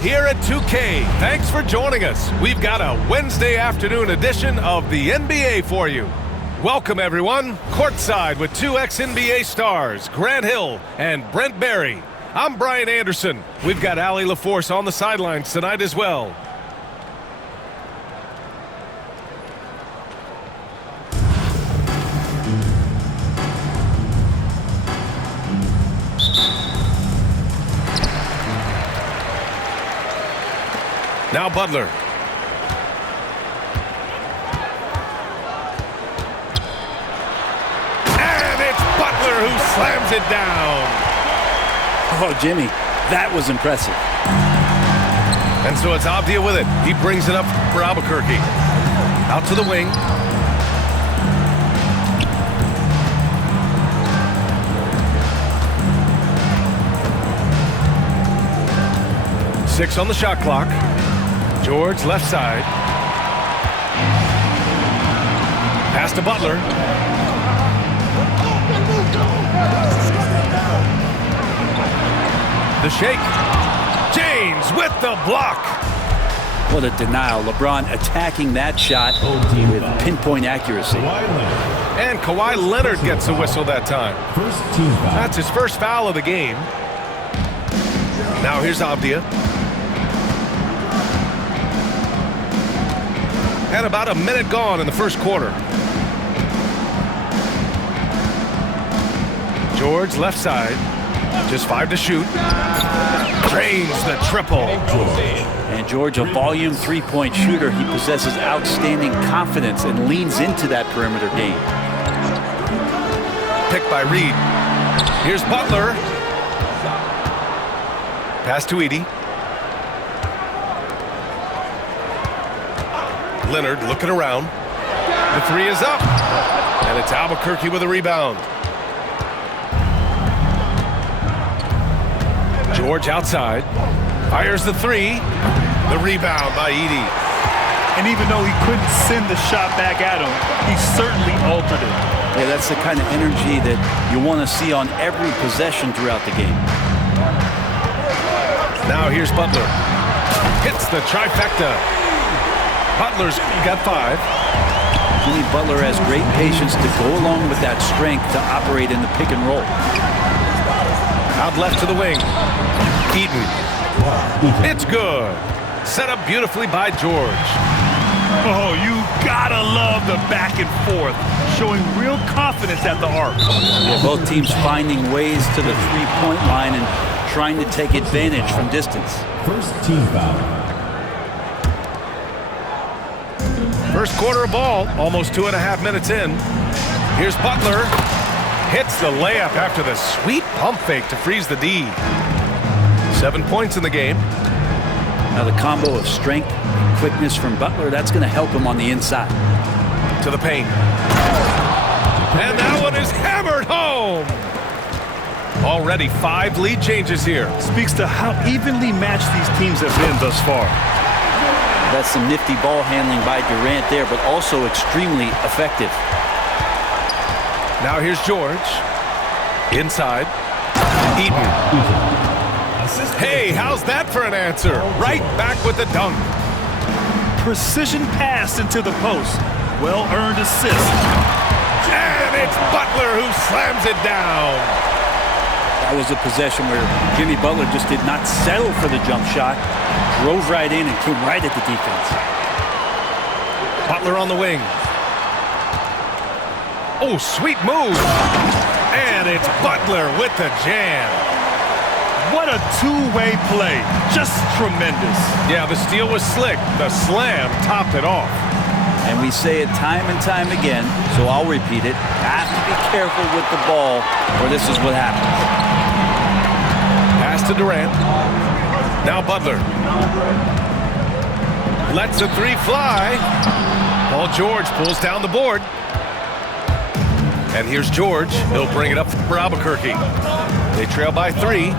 Here at 2K, thanks for joining us. We've got a Wednesday afternoon edition of the NBA for you. Welcome, everyone. Courtside with two ex-NBA stars, Grant Hill and Brent Barry. I'm Brian Anderson. We've got Allie LaForce on the sidelines tonight as well. Now Butler. And it's Butler who slams it down. Oh, Jimmy, that was impressive. And so it's Avdia with it. He brings it up for Albuquerque. Out to the wing. Six on the shot clock. George left side. Pass to Butler. The shake. James with the block. What a denial. LeBron attacking that shot with pinpoint accuracy. And Kawhi Leonard gets a whistle that time. That's his first foul of the game. Now here's Avdia. And about a minute gone in the first quarter. George left side. Just 5 to shoot. Drains the triple. And George, a volume three-point shooter. He possesses outstanding confidence and leans into that perimeter game. Picked by Reed. Here's Butler. Pass to Edey. Leonard looking around. The three is up. And it's Albuquerque with a rebound. George outside. Fires the three. The rebound by Edey. And even though he couldn't send the shot back at him, he certainly altered it. Yeah, that's the kind of energy that you want to see on every possession throughout the game. Now here's Butler. Hits the trifecta. Butler's got 5. Jimmy Butler has great patience to go along with that strength to operate in the pick and roll. Out left to the wing. Eaton. It's good. Set up beautifully by George. Oh, you gotta love the back and forth, showing real confidence at the arc. Yeah, both teams finding ways to the three-point line and trying to take advantage from distance. First team foul. First quarter of ball, almost 2.5 minutes in. Here's Butler. Hits the layup after the sweet pump fake to freeze the D. 7 points in the game. Now the combo of strength and quickness from Butler, that's going to help him on the inside. To the paint. And that one is hammered home. Already 5 lead changes here. Speaks to how evenly matched these teams have been thus far. That's some nifty ball handling by Durant there, but also extremely effective. Now here's George. Inside. Eaton. Hey, how's that for an answer? Right back with the dunk. Precision pass into the post. Well-earned assist. And it's Butler who slams it down. That was a possession where Jimmy Butler just did not settle for the jump shot. Drove right in and came right at the defense. Butler on the wing. Oh, sweet move. And it's Butler with the jam. What a two-way play. Just tremendous. Yeah, the steal was slick. The slam topped it off. And we say it time and time again, so I'll repeat it. Have to be careful with the ball, or this is what happens. Pass to Durant. Now Butler. Lets the three fly. Paul George pulls down the board. And here's George. He'll bring it up for Albuquerque. They trail by 3.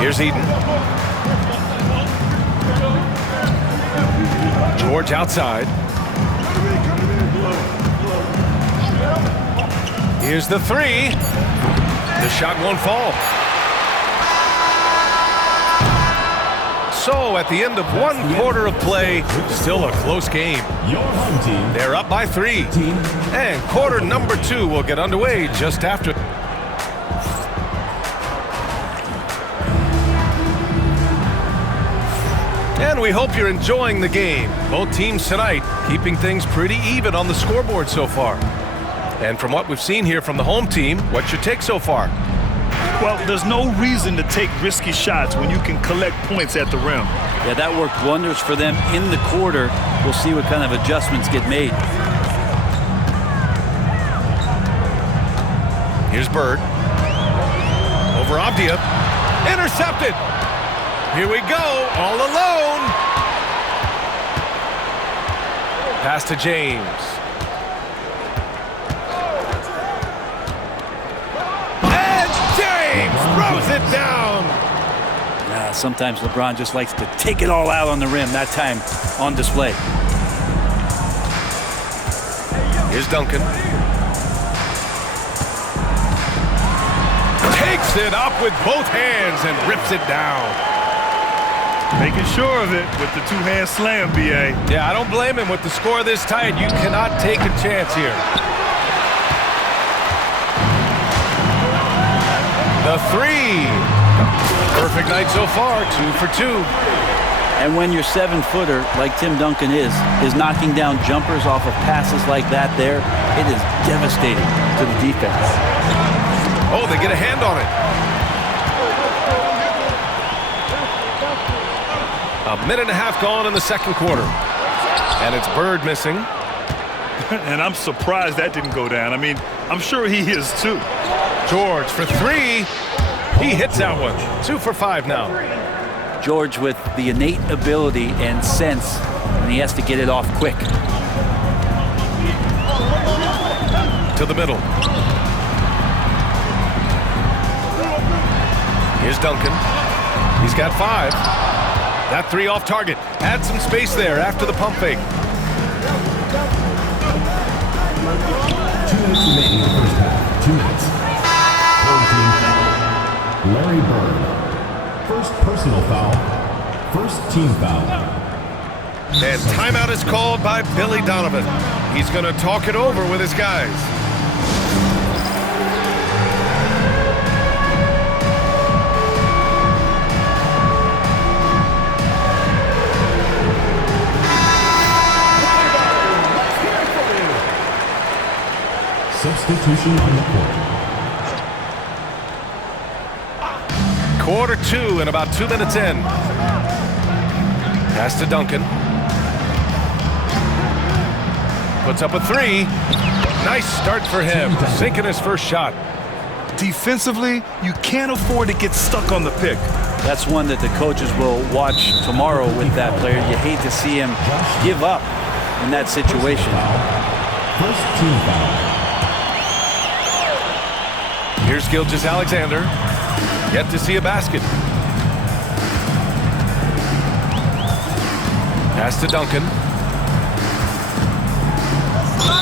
Here's Eaton. George outside. Here's the 3. The shot won't fall. So at the end of one quarter of play, still a close game. Your home team. They're up by 3. And quarter number 2 will get underway just after. And we hope you're enjoying the game. Both teams tonight keeping things pretty even on the scoreboard so far. And from what we've seen here from the home team, what's your take so far? Well, there's no reason to take risky shots when you can collect points at the rim. Yeah, that worked wonders for them in the quarter. We'll see what kind of adjustments get made. Here's Bird. Over Avdia. Intercepted. Here we go, all alone. Pass to James. And James throws it down. Sometimes LeBron just likes to take it all out on the rim, that time on display. Here's Duncan. Takes it up with both hands and rips it down. Making sure of it with the two-hand slam, B.A. Yeah, I don't blame him. With the score this tight, you cannot take a chance here. The 3. Perfect night so far, 2 for 2. And when your 7-footer, like Tim Duncan is knocking down jumpers off of passes like that there, it is devastating to the defense. Oh, they get a hand on it. A minute and a half gone in the second quarter. And it's Bird missing. And I'm surprised that didn't go down. I mean, I'm sure he is too. George for 3. He hits that one. 2 for 5 now. George with the innate ability and sense, and he has to get it off quick. To the middle. Here's Duncan. He's got 5. That 3 off target. Had some space there after the pump fake. 2 minutes remaining in the first half. 2 minutes. Home team. Larry Bird. First personal foul. First team foul. And timeout is called by Billy Donovan. He's going to talk it over with his guys. Substitution on the court. Quarter 2 and about 2 minutes in. Pass to Duncan. Puts up a 3. Nice start for him. Sinking his first shot. Defensively, you can't afford to get stuck on the pick. That's one that the coaches will watch tomorrow with that player. You hate to see him give up in that situation. First team foul. Here's Gilgeous-Alexander. Yet to see a basket. Pass to Duncan.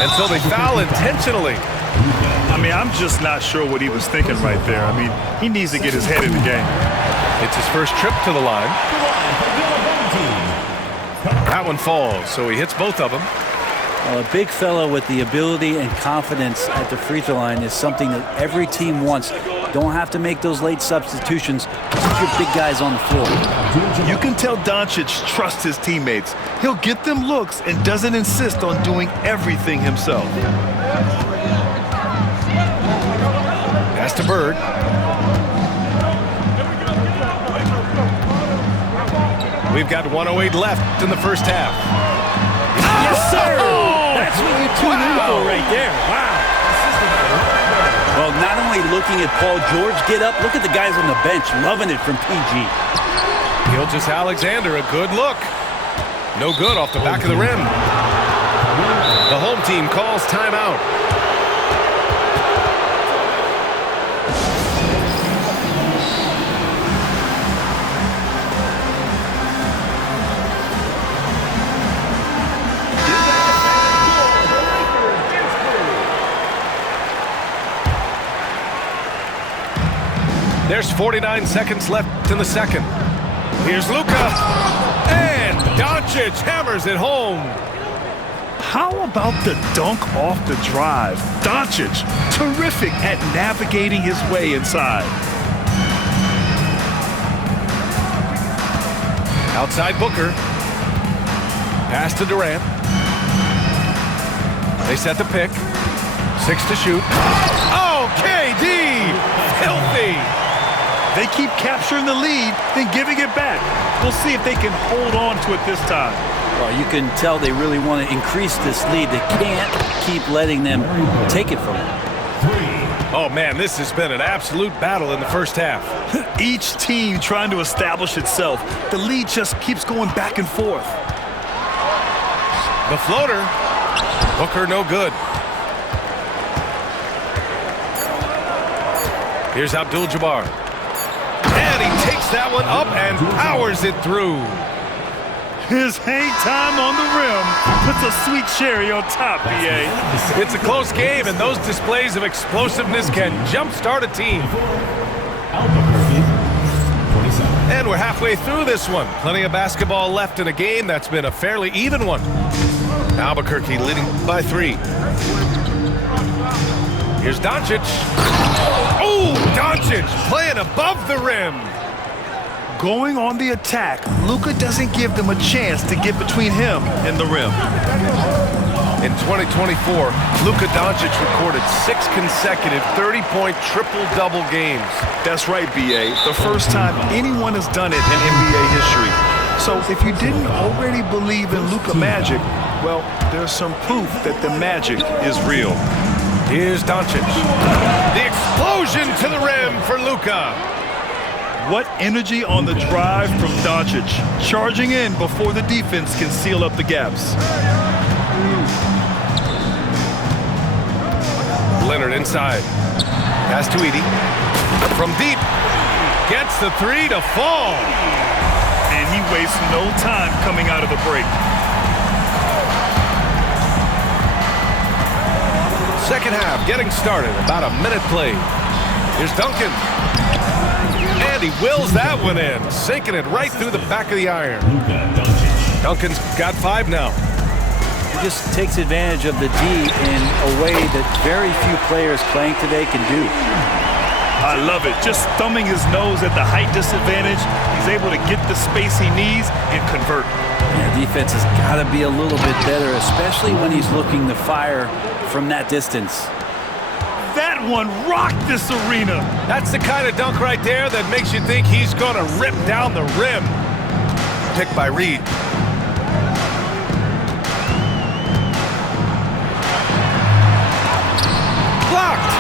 And so they foul intentionally. I mean, I'm just not sure what he was thinking right there. I mean, he needs to get his head in the game. It's his first trip to the line. That one falls, so he hits both of them. Well, a big fellow with the ability and confidence at the free throw line is something that every team wants. Don't have to make those late substitutions. Keep your big guys on the floor. You can tell Doncic trusts his teammates. He'll get them looks and doesn't insist on doing everything himself. Pass to Bird. We've got 1:08 left in the first half. Yes, sir! That's what you tune in for right there. Wow. Well, not only looking at Paul George get up, look at the guys on the bench loving it from PG. Gilgeous-Alexander, a good look. No good off the back of the rim. The home team calls timeout. There's 49 seconds left in the second. Here's Luka. And Doncic hammers it home. How about the dunk off the drive? Doncic, terrific at navigating his way inside. Outside Booker. Pass to Durant. They set the pick. 6 to shoot. Oh, KD! Filthy! They keep capturing the lead, then giving it back. We'll see if they can hold on to it this time. Well, you can tell they really want to increase this lead. They can't keep letting them take it from them. Oh, man, this has been an absolute battle in the first half. Each team trying to establish itself. The lead just keeps going back and forth. The floater. Booker no good. Here's Abdul-Jabbar. And he takes that one up and powers it through. His hang time on the rim puts a sweet cherry on top, BA. It's a close game, and those displays of explosiveness can jumpstart a team. And we're halfway through this one. Plenty of basketball left in a game that's been a fairly even one. Albuquerque leading by 3. Here's Doncic. Oh, Doncic playing above the rim. Going on the attack, Luka doesn't give them a chance to get between him and the rim. In 2024, Luka Doncic recorded 6 consecutive 30-point triple-double games. That's right, BA. The first time anyone has done it in NBA history. So if you didn't already believe in Luka magic, well, there's some proof that the magic is real. Here's Doncic. The explosion to the rim for Luka. What energy on the drive from Doncic, charging in before the defense can seal up the gaps. Leonard inside. Pass to Edey. From deep. Gets the 3 to fall. And he wastes no time coming out of the break. Second half getting started. About a minute played. Here's Duncan. And he wills that one in, sinking it right through the back of the iron. Duncan's got 5 now. He just takes advantage of the D in a way that very few players playing today can do. I love it. Just thumbing his nose at the height disadvantage, he's able to get the space he needs and convert. Yeah, defense has got to be a little bit better, especially when he's looking to fire from that distance. That one rocked this arena. That's the kind of dunk right there that makes you think he's going to rip down the rim. Picked by Reed. Blocked.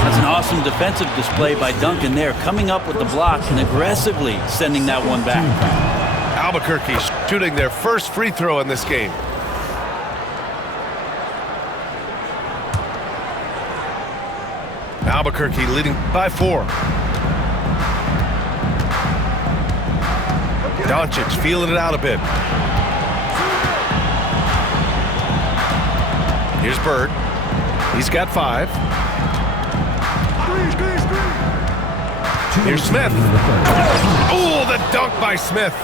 That's an awesome defensive display by Duncan there, coming up with the block and aggressively sending that one back. Albuquerque shooting their first free throw in this game. Albuquerque leading by 4. Doncic feeling it out a bit. Here's Bird. He's got 5. Here's Smith. Oh, the dunk by Smith.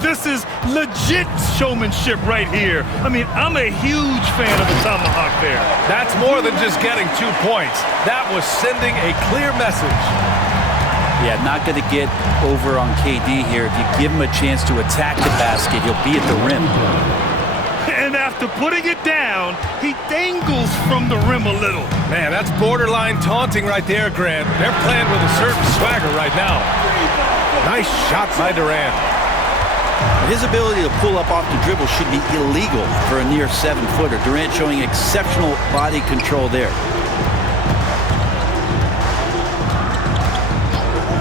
This is legit showmanship right here. I mean, I'm a huge fan of the tomahawk there. That's more than just getting 2 points. That was sending a clear message. Yeah, not going to get over on KD here. If you give him a chance to attack the basket, he'll be at the rim. And after putting it down, he dangles from the rim a little. Man, that's borderline taunting right there, Grant. They're playing with a certain swagger right now. Nice shot by Durant. His ability to pull up off the dribble should be illegal for a near 7-footer. Durant showing exceptional body control there.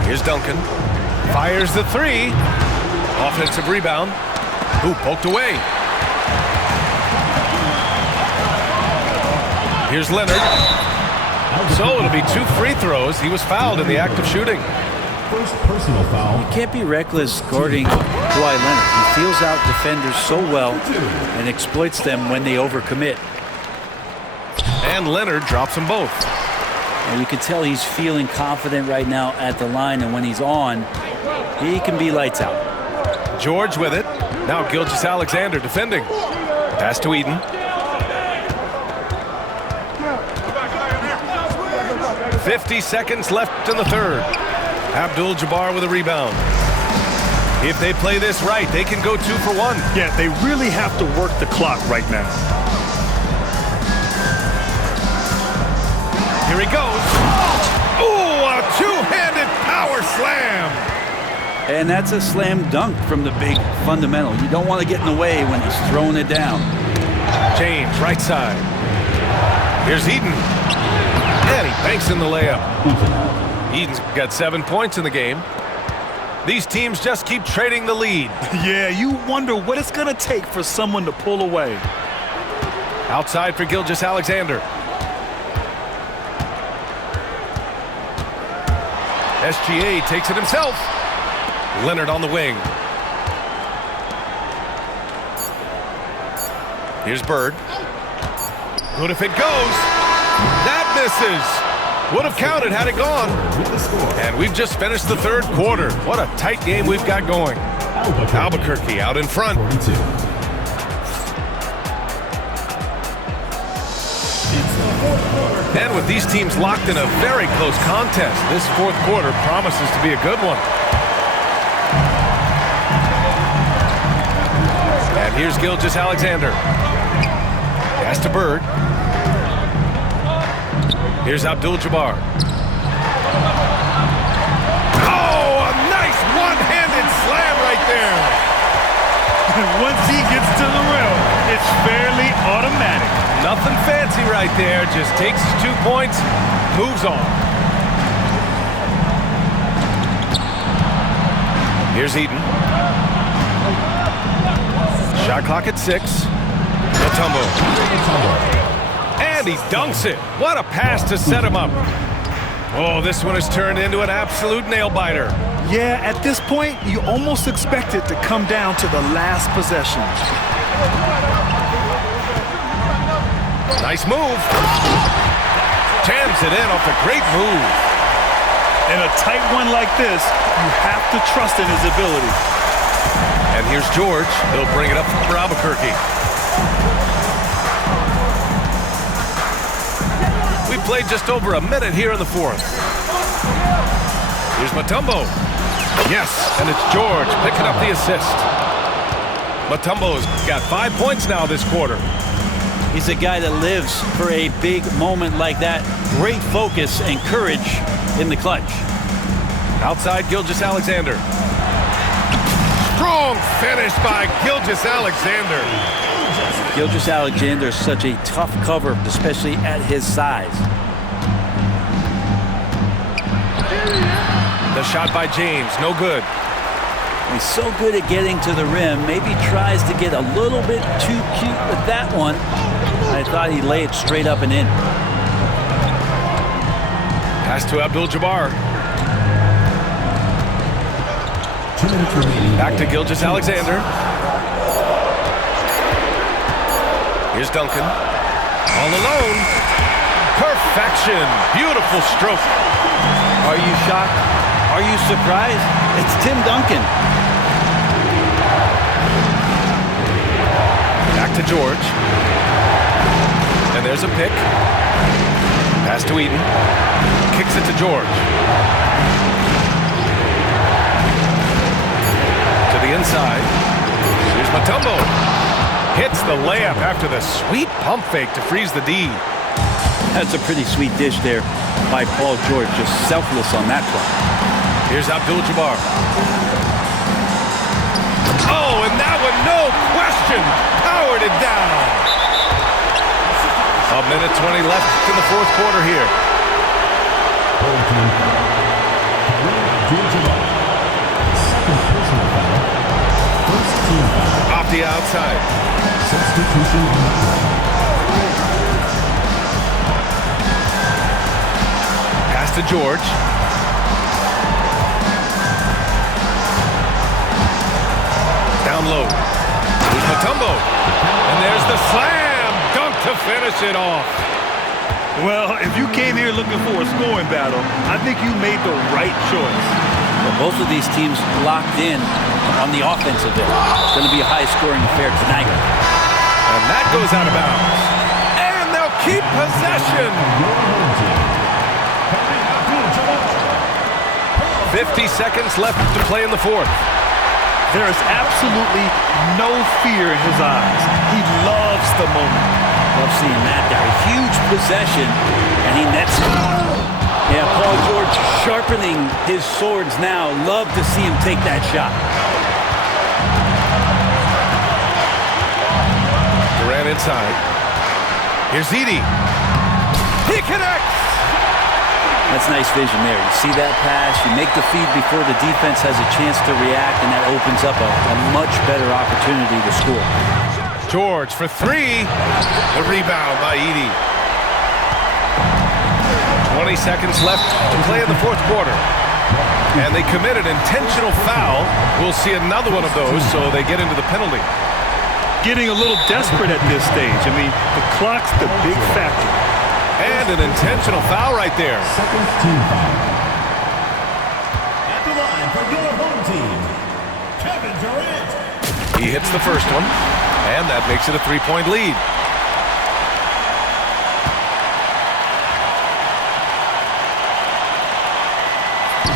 Here's Duncan. Fires the 3. Offensive rebound. Ooh, poked away. Here's Leonard. So it'll be 2 free throws. He was fouled in the act of shooting. First personal foul. You can't be reckless guarding Kawhi Leonard. He feels out defenders so well and exploits them when they overcommit. And Leonard drops them both. And you can tell he's feeling confident right now at the line, and when he's on, he can be lights out. George with it. Now Gilgeous-Alexander defending. Pass to Eden. 50 seconds left in the third. Abdul-Jabbar with a rebound. If they play this right, they can go 2 for 1. Yeah, they really have to work the clock right now. Here he goes. Ooh, a two-handed power slam. And that's a slam dunk from the big fundamental. You don't want to get in the way when he's throwing it down. James, right side. Here's Eden. And he banks in the layup. Eden's got 7 points in the game. These teams just keep trading the lead. Yeah, you wonder what it's going to take for someone to pull away. Outside for Gilgeous-Alexander. SGA takes it himself. Leonard on the wing. Here's Bird. Good if it goes. That misses. Would have counted had it gone. And we've just finished the third quarter. What a tight game we've got going. Albuquerque out in front. And with these teams locked in a very close contest, this fourth quarter promises to be a good one. And here's Gilgeous-Alexander. Pass to Bird. Here's Abdul-Jabbar. Oh, a nice one-handed slam right there. And once he gets to the rim, it's fairly automatic. Nothing fancy right there. Just takes his 2 points, moves on. Here's Eden. Shot clock at 6. Mutombo. And he dunks it. What a pass to set him up. Oh, this one has turned into an absolute nail-biter. Yeah, at this point, you almost expect it to come down to the last possession. Nice move. Jams it in off a great move. In a tight one like this, you have to trust in his ability. And here's George. He'll bring it up for Albuquerque. We played just over a minute here in the fourth. Here's Mutombo. Yes, and it's George picking up the assist. Mutombo's got 5 points now this quarter. He's a guy that lives for a big moment like that. Great focus and courage in the clutch. Outside Gilgeous-Alexander. Strong finish by Gilgeous-Alexander. Gilgeous-Alexander is such a tough cover, especially at his size. The shot by James, no good. He's so good at getting to the rim. Maybe tries to get a little bit too cute with that one. I thought he'd lay it straight up and in. Pass to Abdul-Jabbar. 2 minutes remaining. Back to Gilgeous-Alexander. Here's Duncan. All alone. Perfection. Beautiful stroke. Are you shocked? Are you surprised? It's Tim Duncan. Back to George. And there's a pick. Pass to Eden. Kicks it to George. To the inside. Here's Mutombo. Hits the layup after the sweet pump fake to freeze the D. That's a pretty sweet dish there by Paul George. Just selfless on that one. Here's Abdul-Jabbar. Oh, and that one, no question, powered it down. A minute 20 left in the fourth quarter here. Second personal foul. First team foul. Off the outside. Substitution on the play. Pass to George. Down low. Here's Mutombo. And there's the slam dunk to finish it off. Well, if you came here looking for a scoring battle, I think you made the right choice. Both of these teams locked in on the offensive end. It's going to be a high-scoring affair tonight. And that goes out of bounds. And they'll keep possession. 50 seconds left to play in the fourth. There is absolutely no fear in his eyes. He loves the moment. Love seeing that there. A huge possession, and he nets it. Yeah, Paul George sharpening his swords now. Love to see him take that shot. Durant inside. Here's Edey. He connects. That's nice vision there. You see that pass, you make the feed before the defense has a chance to react, and that opens up a much better opportunity to score. George for three. The rebound by Edey. 20 seconds left to play in the fourth quarter. And they committed an intentional foul. We'll see another one of those, so they get into the penalty. Getting a little desperate at this stage. I mean, the clock's the big factor. And an intentional foul right there. Second team foul. At the line for your home team, Kevin Durant. He hits the first one, and that makes it a three-point lead.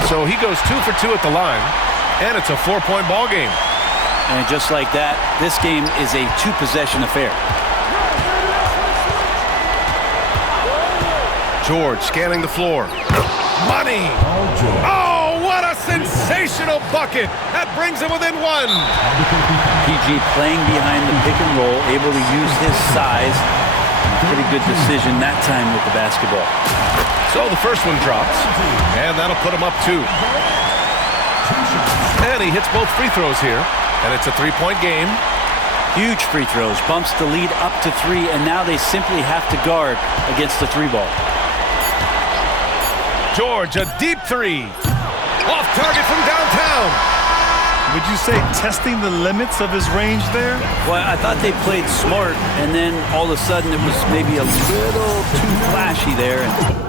So he goes 2 for 2 at the line, and it's a 4-point ball game. And just like that, this game is a two-possession affair. George scanning the floor. Money! Oh, what a sensational bucket! That brings him within one. PG playing behind the pick and roll, able to use his size. Pretty good decision that time with the basketball. So the first one drops, and that'll put him up 2. And he hits both free throws here, and it's a 3-point game. Huge free throws, bumps the lead up to 3, and now they simply have to guard against the 3-ball. George, a deep 3. Off target from downtown. Would you say testing the limits of his range there? Well, I thought they played smart, and then all of a sudden it was maybe a little too flashy there. And